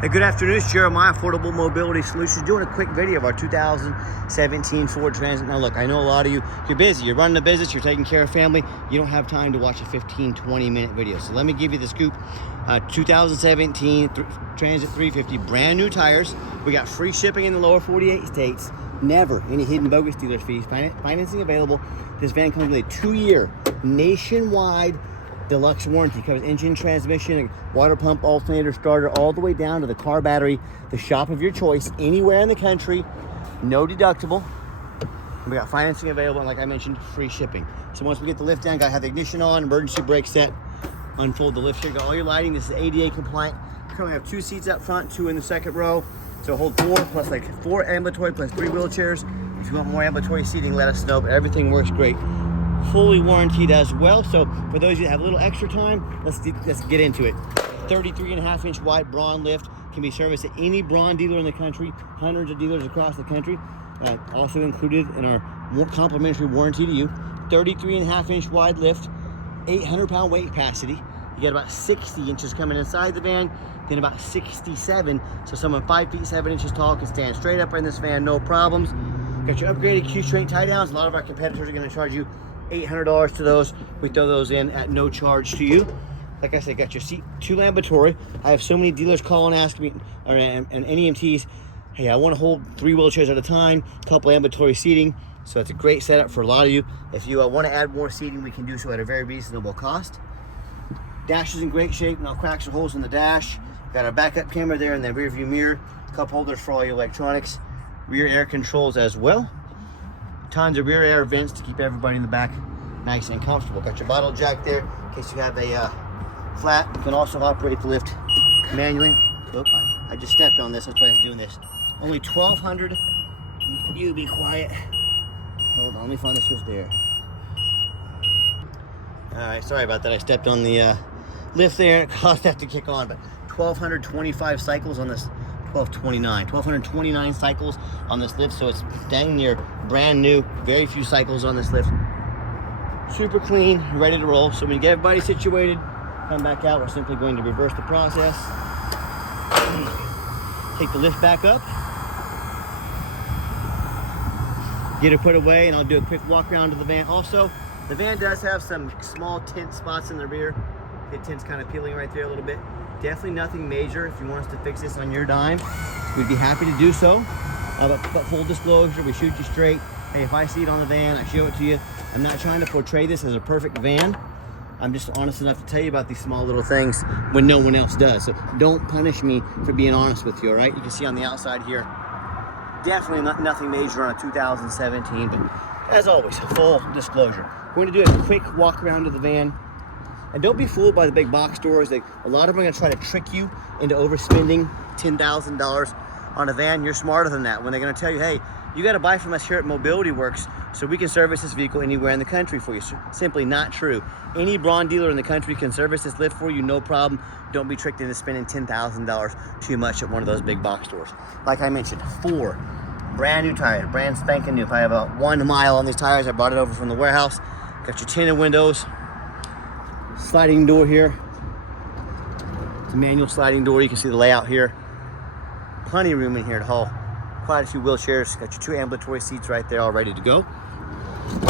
Hey, good afternoon. It's Jeremiah, Affordable Mobility Solutions, doing a quick video of our 2017 Ford Transit. Now look, I know a lot of you, you're busy, you're running a business, you're taking care of family, you don't have time to watch a 15-20 minute video. So let me give you the scoop. 2017 Transit 350, brand new tires. We got free shipping in the lower 48 states. Never any hidden bogus dealer fees. Financing available. This van comes with a 2-year nationwide deluxe warranty. Covers engine, transmission, water pump, alternator, starter, all the way down to the car battery, the shop of your choice, anywhere in the country, no deductible. We got financing available, and like I mentioned, free shipping. So once we get the lift down, gotta have the ignition on, emergency brake set, unfold the lift here, got all your lighting. This is ADA compliant. We currently have 2 seats up front, 2 in the second row. So hold 4 plus like 4 ambulatory plus 3 wheelchairs. If you want more ambulatory seating, let us know, but everything works great. Fully warranted as well. So for those of you that have a little extra time, let's get into it. 33.5-inch wide Braun lift, can be serviced at any Braun dealer in the country, hundreds of dealers across the country. Also included in our complimentary warranty to you. 33.5-inch wide lift, 800-pound weight capacity. You get about 60 inches coming inside the van, then about 67. So someone 5 feet 7 inches tall can stand straight up in this van, no problems. Got your upgraded Q-straight tie downs. A lot of our competitors are going to charge you $800 to those. We throw those in at no charge to you. Like I said, got your seat 2 ambulatory. I have so many dealers call and ask me, and NEMTs, hey, I want to hold 3 wheelchairs at a time, couple ambulatory seating. So it's a great setup for a lot of you. If you want to add more seating, we can do so at a very reasonable cost. Dash is in great shape, no cracks or holes in the dash. Got our backup camera there and the rear view mirror, cup holders for all your electronics, rear air controls as well. Tons of rear air vents to keep everybody in the back nice and comfortable. Got your bottle jack there in case you have a flat. You can also operate the lift manually. Oh, I just stepped on this, that's why I was doing this. Only 1,200. You be quiet. Hold on, let me find the switch there. All right, sorry about that. I stepped on the lift there and it caused that to kick on, but 1,225 cycles on this. 1,229 cycles on this lift, so it's dang near brand new. Very few cycles on this lift. Super clean, ready to roll. So when you get everybody situated, come back out. We're simply going to reverse the process. Take the lift back up. Get it put away, and I'll do a quick walk around to the van. Also, the van does have some small tint spots in the rear. The tint's kind of peeling right there a little bit. Definitely nothing major. If you want us to fix this on your dime, we'd be happy to do so. But full disclosure, we shoot you straight. Hey, if I see it on the van, I show it to you. I'm not trying to portray this as a perfect van. I'm just honest enough to tell you about these small little things when no one else does. So don't punish me for being honest with you, all right? You can see on the outside here, definitely nothing major on a 2017, but as always, full disclosure. We're going to do a quick walk around to the van. And don't be fooled by the big box stores. A lot of them are going to try to trick you into overspending $10,000 on a van. You're smarter than that when they're going to tell you, hey, you got to buy from us here at Mobility Works so we can service this vehicle anywhere in the country for you. Simply not true. Any Braun dealer in the country can service this lift for you, no problem. Don't be tricked into spending $10,000 too much at one of those big box stores. Like I mentioned, 4 brand new tires, brand spanking new. I have about 1 mile on these tires. I brought it over from the warehouse. Got your tinted windows. Sliding door here. It's a manual sliding door. You can see the layout here. Plenty of room in here to haul quite a few wheelchairs. Got your 2 ambulatory seats right there all ready to go.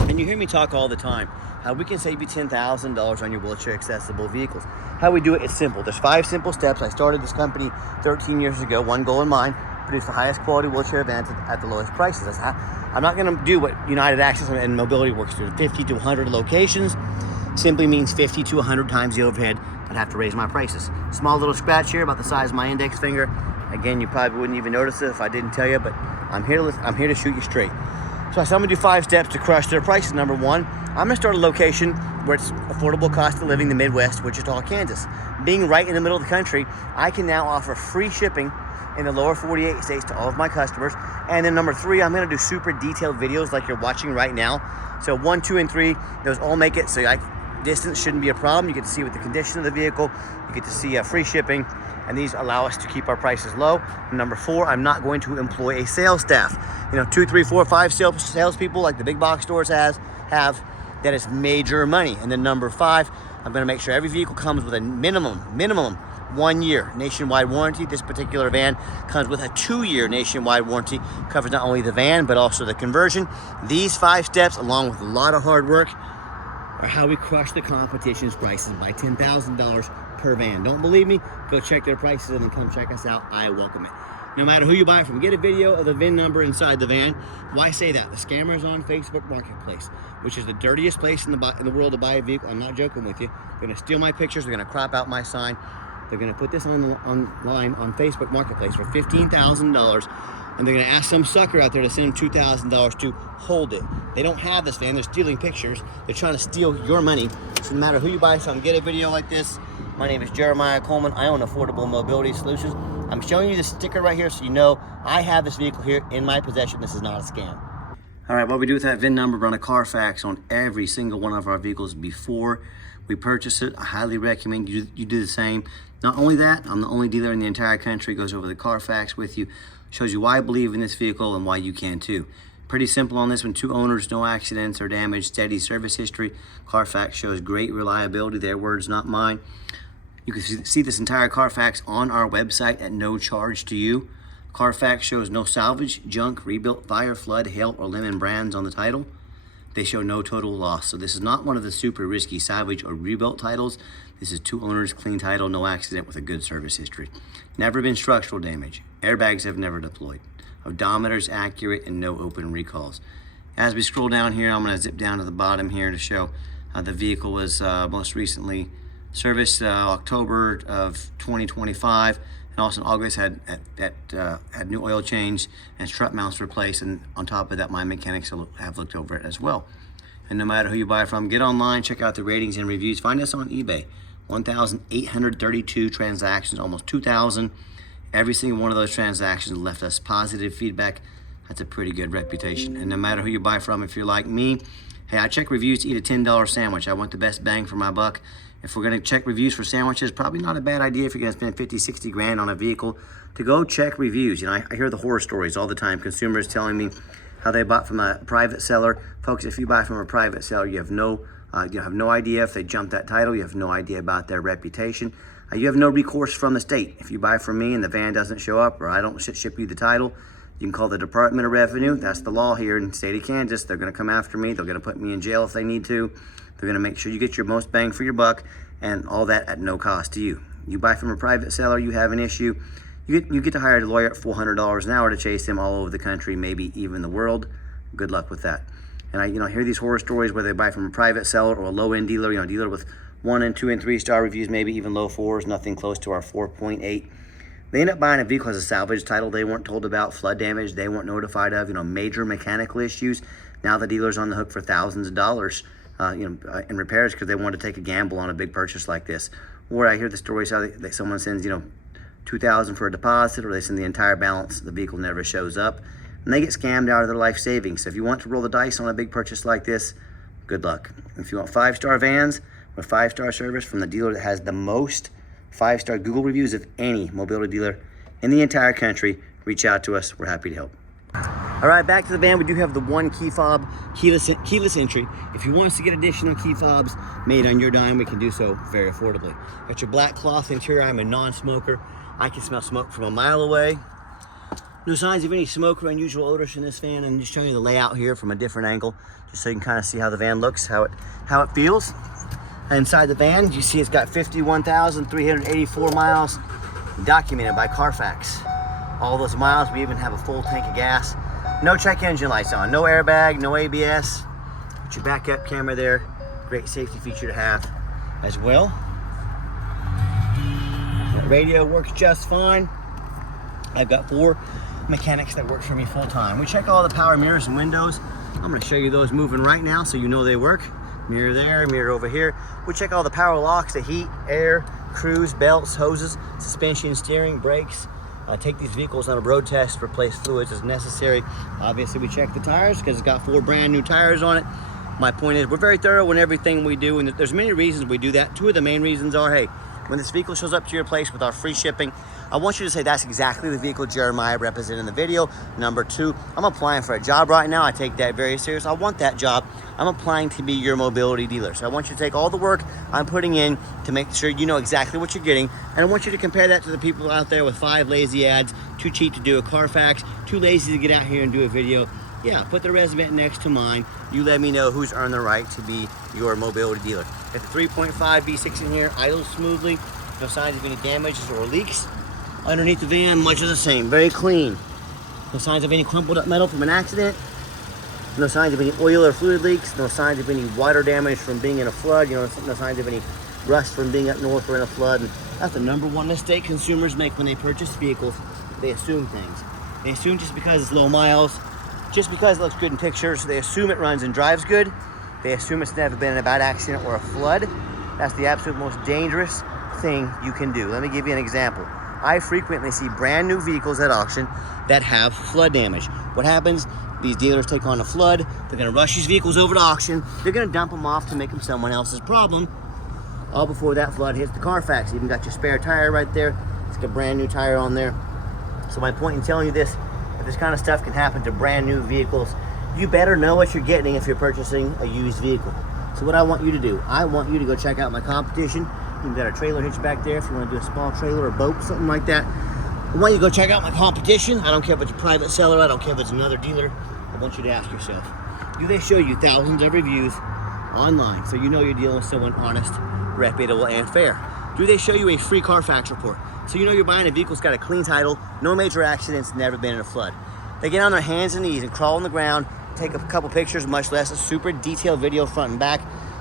And you hear me talk all the time how we can save you $10,000 on your wheelchair accessible vehicles. How we do it is simple. There's 5 simple steps. I started this company 13 years ago. One goal in mind: produce the highest quality wheelchair vans at the lowest prices. I'm not going to do what United Access and Mobility Works do. 50 to 100 locations simply means 50 to 100 times the overhead. I'd have to raise my prices. Small little scratch here about the size of my index finger. Again, you probably wouldn't even notice it if I didn't tell you, but I'm here to shoot you straight. So I'm going to do 5 steps to crush their prices. Number 1, I'm going to start a location where it's affordable cost of living, the Midwest, Wichita, Kansas. Being right in the middle of the country, I can now offer free shipping in the lower 48 states to all of my customers. And then number 3, I'm going to do super detailed videos like you're watching right now. So 1, 2, and 3, those all make it so distance shouldn't be a problem. You get to see what the condition of the vehicle. You get to see free shipping, and these allow us to keep our prices low. And number 4, I'm not going to employ a sales staff. 2, 3, 4, 5 salespeople like the big box stores have. That is major money. And then number 5, I'm going to make sure every vehicle comes with a minimum 1 year nationwide warranty. This particular van comes with a 2-year nationwide warranty. Covers not only the van, but also the conversion. These 5 steps, along with a lot of hard work, are how we crush the competition's prices by $10,000 per van. Don't believe me? Go check their prices and then come check us out. I welcome it. No matter who you buy from, get a video of the VIN number inside the van. Why say that? The scammers on Facebook Marketplace, which is the dirtiest place in the world to buy a vehicle. I'm not joking with you. They're gonna steal my pictures. They're gonna crop out my sign. They're gonna put this online on Facebook Marketplace for $15,000, and they're gonna ask some sucker out there to send them $2,000 to hold it. They don't have this van. They're stealing pictures. They're trying to steal your money. So no matter who you buy from, get a video like this. My name is Jeremiah Coleman. I own Affordable Mobility Solutions. I'm showing you the sticker right here so you know I have this vehicle here in my possession. This is not a scam. All right, what we do with that VIN number, run a Carfax on every single one of our vehicles before we purchase it. I highly recommend you do the same. Not only that, I'm the only dealer in the entire country goes over the Carfax with you. Shows you why I believe in this vehicle and why you can too. Pretty simple on this one. 2 owners, no accidents or damage, steady service history. Carfax shows great reliability. Their words, not mine. You can see this entire Carfax on our website at no charge to you. Carfax shows no salvage, junk, rebuilt, fire, flood, hail, or lemon brands on the title. They show no total loss. So this is not one of the super risky salvage or rebuilt titles. This is 2 owners, clean title, no accident with a good service history. Never been structural damage. Airbags have never deployed. Odometer's accurate and no open recalls. As we scroll down here, I'm going to zip down to the bottom here to show the vehicle was most recently serviced October of 2025, and also in August had new oil change and strut mounts replaced, and on top of that my mechanics have looked over it as well. And no matter who you buy from, get online, check out the ratings and reviews. Find us on eBay. 1,832 transactions, almost 2,000. Every single one of those transactions left us positive feedback. That's a pretty good reputation. And no matter who you buy from, if you're like me, hey, I check reviews to eat a $10 sandwich. I want the best bang for my buck. If we're gonna check reviews for sandwiches, probably not a bad idea if you're gonna spend 50, 60 grand on a vehicle to go check reviews. You know, I hear the horror stories all the time. Consumers telling me how they bought from a private seller. Folks, if you buy from a private seller, you have no idea if they jumped that title. You have no idea about their reputation. You have no recourse from the state. If you buy from me and the van doesn't show up, or I don't ship you the title, you can call the Department of Revenue. That's the law here in the state of Kansas. They're gonna come after me. They're gonna put me in jail if they need to. They're gonna make sure you get your most bang for your buck, and all that at no cost to you. You buy from a private seller, you have an issue, you get to hire a lawyer at $400 an hour to chase him all over the country, maybe even the world. Good luck with that. And I hear these horror stories where they buy from a private seller or a low-end dealer, a dealer with 1 and 2 and 3 star reviews, maybe even low 4s, nothing close to our 4.8. They end up buying a vehicle as a salvage title they weren't told about, flood damage they weren't notified of, major mechanical issues. Now the dealer's on the hook for thousands of dollars in repairs because they want to take a gamble on a big purchase like this. Or I hear the stories how someone sends, $2,000 for a deposit, or they send the entire balance, the vehicle never shows up, and they get scammed out of their life savings. So if you want to roll the dice on a big purchase like this, good luck. If you want 5-star vans with 5-star service from the dealer that has the most 5-star Google reviews of any mobility dealer in the entire country, reach out to us. We're happy to help. All right, back to the van. We do have the 1 key fob keyless entry. If you want us to get additional key fobs made on your dime, we can do so very affordably. Got your black cloth interior. I'm a non-smoker. I can smell smoke from a mile away. No signs of any smoke or unusual odors in this van. I'm just showing you the layout here from a different angle, just so you can kind of see how the van looks, how it feels. Inside the van, you see it's got 51,384 miles documented by Carfax. All those miles, we even have a full tank of gas. No check engine lights on, no airbag, no ABS. Put your backup camera there. Great safety feature to have as well. The radio works just fine. I've got 4 mechanics that work for me full time. We check all the power mirrors and windows. I'm gonna show you those moving right now so you know they work. Mirror there, mirror over here. We check all the power locks, the heat, air, cruise, belts, hoses, suspension, steering, brakes. Take these vehicles on a road test, replace fluids as necessary. Obviously we check the tires because it's got 4 brand new tires on it. My point is we're very thorough in everything we do, and there's many reasons we do that. 2 of the main reasons are, hey, when this vehicle shows up to your place with our free shipping, I want you to say that's exactly the vehicle Jeremiah represented in the video. Number two, I'm applying for a job right now. I take that very serious. I want that job. I'm applying to be your mobility dealer. So I want you to take all the work I'm putting in to make sure you know exactly what you're getting. And I want you to compare that to the people out there with 5 lazy ads, too cheap to do a Carfax, too lazy to get out here and do a video. Yeah, put the resume next to mine. You let me know who's earned the right to be your mobility dealer. Got the 3.5 V6 in here, idles smoothly, no signs of any damages or leaks. Underneath the van, much of the same, very clean. No signs of any crumpled up metal from an accident. No signs of any oil or fluid leaks. No signs of any water damage from being in a flood. You know, no signs of any rust from being up north or in a flood. And that's the #1 mistake consumers make when they purchase vehicles. They assume things. They assume just because it's low miles, just because it looks good in pictures, they assume it runs and drives good. They assume it's never been in a bad accident or a flood. That's the absolute most dangerous thing you can do. Let me give you an example. I frequently see brand new vehicles at auction that have flood damage. What happens? These dealers take on a flood. They're gonna rush these vehicles over to auction. They're gonna dump them off to make them someone else's problem, all before that flood hits the Carfax. You even got your spare tire right there. It's got a brand new tire on there. So my point in telling you this, if this kind of stuff can happen to brand new vehicles, you better know what you're getting if you're purchasing a used vehicle. So what I want you to do, I want you to go check out my competition. You've got a trailer hitch back there if you want to do a small trailer or boat, something like that. I want you to go check out my competition. I don't care if it's a private seller, I don't care if it's another dealer. I want you to ask yourself, do they show you thousands of reviews online so you know you're dealing with someone honest, reputable, and fair? Do they show you a free Carfax report so you know you're buying a vehicle that's got a clean title, no major accidents, never been in a flood? They get on their hands and knees and crawl on the ground, take a couple pictures, much less a super detailed video front and back,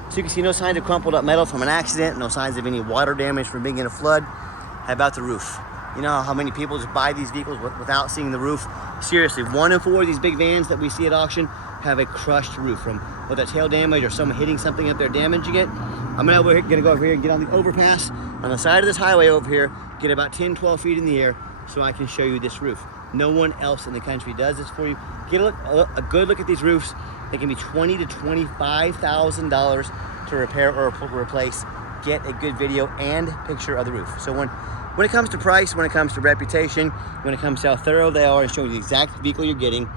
so you can see no signs of crumpled up metal from an accident, no signs of any water damage from being in a flood. How about the roof? You know how many people just buy these vehicles without seeing the roof? Seriously, 1 in 4 of these big vans that we see at auction have a crushed roof from whether tail damage or someone hitting something up there damaging it. I'm gonna go over here and get on the overpass on the side of this highway over here, get about 10, 12 feet in the air so I can show you this roof. No one else in the country does this for you. Get a good look at these roofs. They can be $20,000 to $25,000 to repair or replace. Get a good video and picture of the roof. So when it comes to price, when it comes to reputation, when it comes to how thorough they are and showing the exact vehicle you're getting,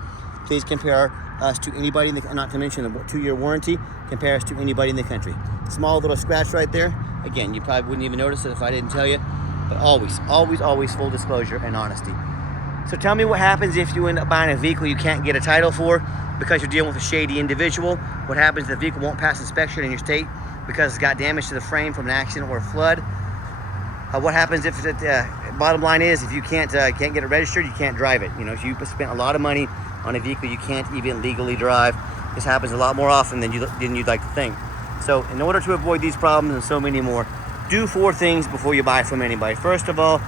please compare us to anybody, not to mention the 2-year warranty, compare us to anybody in the country. Small little scratch right there. Again, you probably wouldn't even notice it if I didn't tell you, but always, always, always full disclosure and honesty. So tell me what happens if you end up buying a vehicle you can't get a title for because you're dealing with a shady individual. What happens if the vehicle won't pass inspection in your state because it's got damage to the frame from an accident or a flood? What happens if bottom line is if you can't get it registered, you can't drive it. You know, if you spent a lot of money on a vehicle you can't even legally drive. This happens a lot more often than you'd like to think. So in order to avoid these problems and so many more, do 4 things before you buy from anybody. First of all,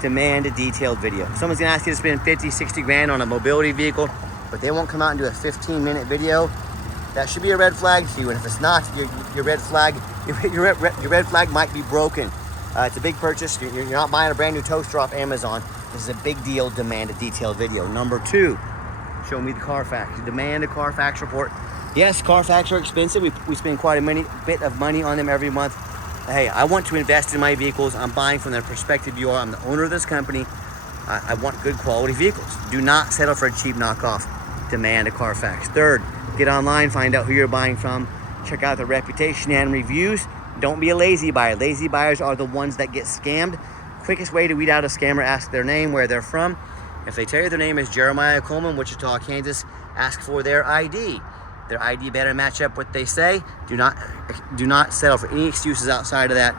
demand a detailed video. If someone's gonna ask you to spend 50, 60 grand on a mobility vehicle, but they won't come out and do a 15-minute video, that should be a red flag to you. And if it's not, your red flag might be broken. It's a big purchase. You're not buying a brand new toaster off Amazon. This is a big deal. Demand a detailed video. Number 2, show me the Carfax. Demand a Carfax report. Yes, Carfax are expensive. We spend quite a bit of money on them every month. Hey, I want to invest in my vehicles. I'm buying from the perspective you are. I'm the owner of this company. I want good quality vehicles. Do not settle for a cheap knockoff. Demand a Carfax. 3rd, get online, find out who you're buying from. Check out the reputation and reviews. Don't be a lazy buyer. Lazy buyers are the ones that get scammed. Quickest way to weed out a scammer, ask their name, where they're from. If they tell you their name is Jeremiah Coleman, Wichita, Kansas, ask for their ID. Their ID better match up what they say. Do not settle for any excuses outside of that.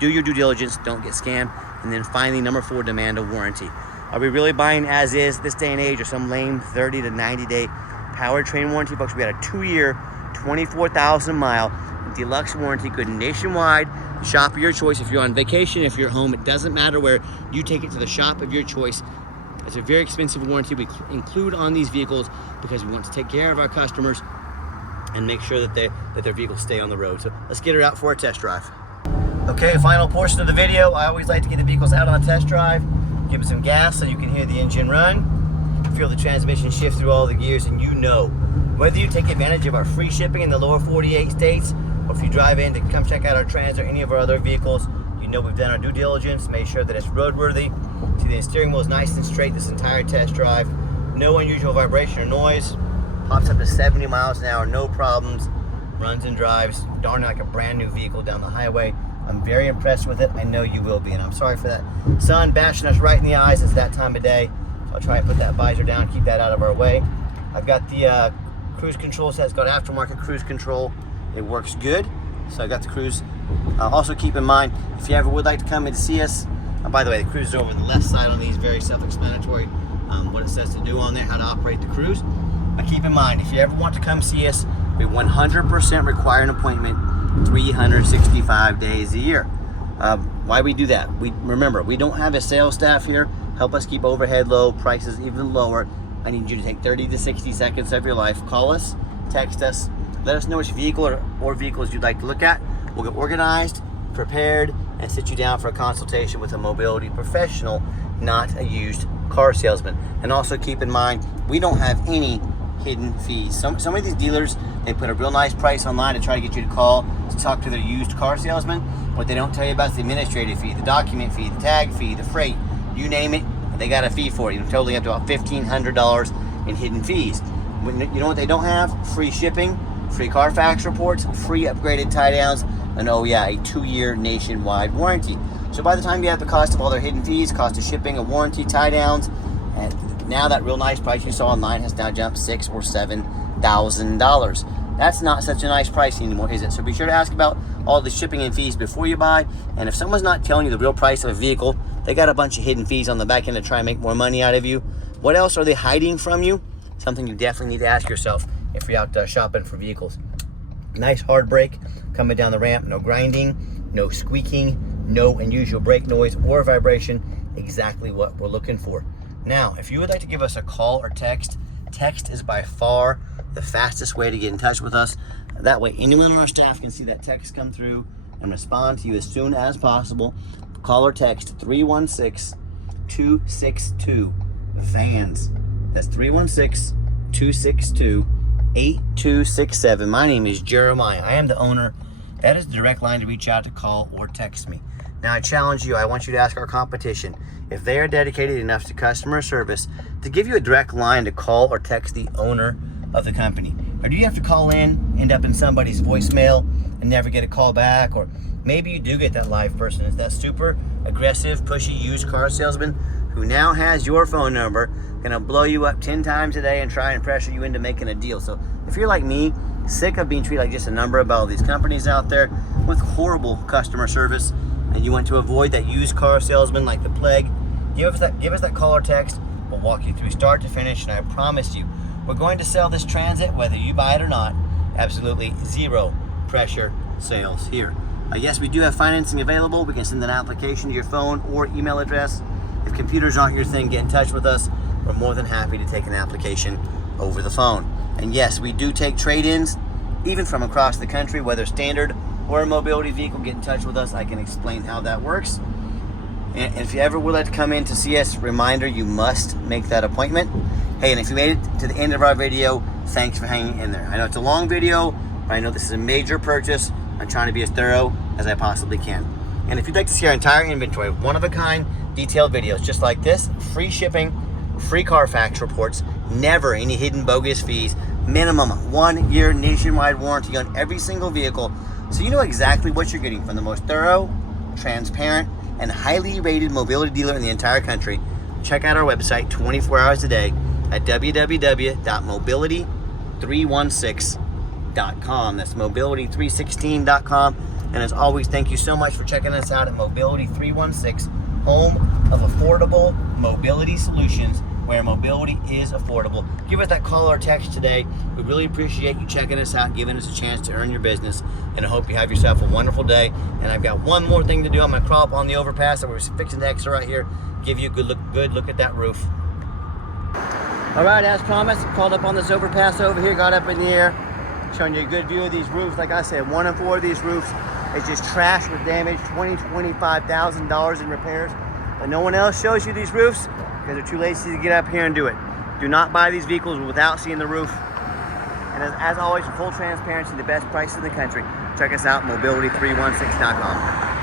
Do your due diligence, don't get scammed. And then finally, number 4, demand a warranty. Are we really buying as is this day and age or some lame 30 to 90 day powertrain warranty? Folks, we got a 2-year, 24,000 mile deluxe warranty, good nationwide. Shop of your choice. If you're on vacation, if you're home, it doesn't matter where. You take it to the shop of your choice. It's a very expensive warranty we include on these vehicles because we want to take care of our customers and make sure that their vehicles stay on the road. So let's get her out for a test drive. Okay, final portion of the video. I always like to get the vehicles out on a test drive, give it some gas so you can hear the engine run, feel the transmission shift through all the gears, and you know whether you take advantage of our free shipping in the lower 48 states, or if you drive in to come check out our Trans or any of our other vehicles, You know we've done our due diligence, made sure that it's roadworthy. See, the steering wheel is nice and straight this entire test drive. No unusual vibration or noise. Pops up to 70 miles an hour, no problems. Runs and drives darn like a brand new vehicle down the highway. I'm very impressed with it. I know you will be, and I'm sorry for that sun bashing us right in the eyes. It's that time of day. So I'll try and put that visor down, keep that out of our way. I've got the cruise control set. It's got aftermarket cruise control. It works good. So I got the cruise. Also keep in mind, if you ever would like to come in to see us, by the way, the cruise is over on the left side on these, very self-explanatory, what it says to do on there, how to operate the cruise. But keep in mind, if you ever want to come see us, we 100% require an appointment 365 days a year. Why we do that? Remember, we don't have a sales staff here. Help us keep overhead low, prices even lower. I need you to take 30 to 60 seconds of your life. Call us, text us, let us know which vehicle or vehicles you'd like to look at. We'll get organized, prepared, and sit you down for a consultation with a mobility professional, not a used car salesman. And also keep in mind, we don't have any hidden fees. Some of these dealers, they put a real nice price online to try to get you to call to talk to their used car salesman. What they don't tell you about is the administrative fee, the document fee, the tag fee, the freight, you name it, they got a fee for it. You totally up to about $1,500 in hidden fees. You know what they don't have? Free shipping, free Carfax reports, free upgraded tie downs, and oh yeah, a 2-year nationwide warranty. So by the time you have the cost of all their hidden fees, cost of shipping, a warranty, tie downs, and now that real nice price you saw online has now jumped $6,000 or $7,000. That's not such a nice price anymore, is it? So be sure to ask about all the shipping and fees before you buy. And if someone's not telling you the real price of a vehicle, they got a bunch of hidden fees on the back end to try and make more money out of you. What else are they hiding from you? Something you definitely need to ask yourself if you're out shopping for vehicles. Nice hard brake coming down the ramp, no grinding, no squeaking, no unusual brake noise or vibration. Exactly what we're looking for. Now, if you would like to give us a call or text is by far the fastest way to get in touch with us. That way, anyone on our staff can see that text come through and respond to you as soon as possible. Call or text 316-262-VANS. That's 316-262-8267. My name is Jeremiah. I am the owner. That is the direct line to reach out to call or text me. Now, I challenge you. I want you to ask our competition if they are dedicated enough to customer service to give you a direct line to call or text the owner of the company. Or do you have to call in, end up in somebody's voicemail, and never get a call back? Or maybe you do get that live person. It's that super aggressive, pushy used car salesman who now has your phone number, gonna blow you up 10 times a day and try and pressure you into making a deal. So if you're like me, sick of being treated like just a number about all these companies out there with horrible customer service, and you want to avoid that used car salesman like the plague, give us that call or text. We'll walk you through start to finish, and I promise you, we're going to sell this Transit whether you buy it or not. Absolutely zero pressure sales here. Yes, we do have financing available. We can send an application to your phone or email address. If computers aren't your thing, get in touch with us. We're more than happy to take an application over the phone. And yes, we do take trade-ins, even from across the country, whether standard or a mobility vehicle. Get in touch with us. I can explain how that works. And if you ever would like to come in to see us, reminder, you must make that appointment. Hey, and if you made it to the end of our video, thanks for hanging in there. I know it's a long video, but I know this is a major purchase. I'm trying to be as thorough as I possibly can. And if you'd like to see our entire inventory, one-of-a-kind detailed videos just like this, free shipping, free Carfax reports, never any hidden bogus fees, minimum 1-year nationwide warranty on every single vehicle, so you know exactly what you're getting from the most thorough, transparent, and highly rated mobility dealer in the entire country. Check out our website 24 hours a day at www.mobility316.com. That's mobility316.com. And as always, thank you so much for checking us out at Mobility 316, home of affordable mobility solutions, where mobility is affordable. Give us that call or text today. We really appreciate you checking us out, giving us a chance to earn your business, and I hope you have yourself a wonderful day. And I've got one more thing to do. I'm gonna crawl up on the overpass that we're fixing to exit right here, give you a good look at that roof. All right, as promised, crawled up on this overpass over here, got up in the air, showing you a good view of these roofs. Like I said, 1 in 4 of these roofs is just trashed with damage, $25,000 in repairs. But no one else shows you these roofs because they're too lazy to get up here and do it. Do not buy these vehicles without seeing the roof. And as always, for full transparency, the best prices in the country, check us out, mobility316.com.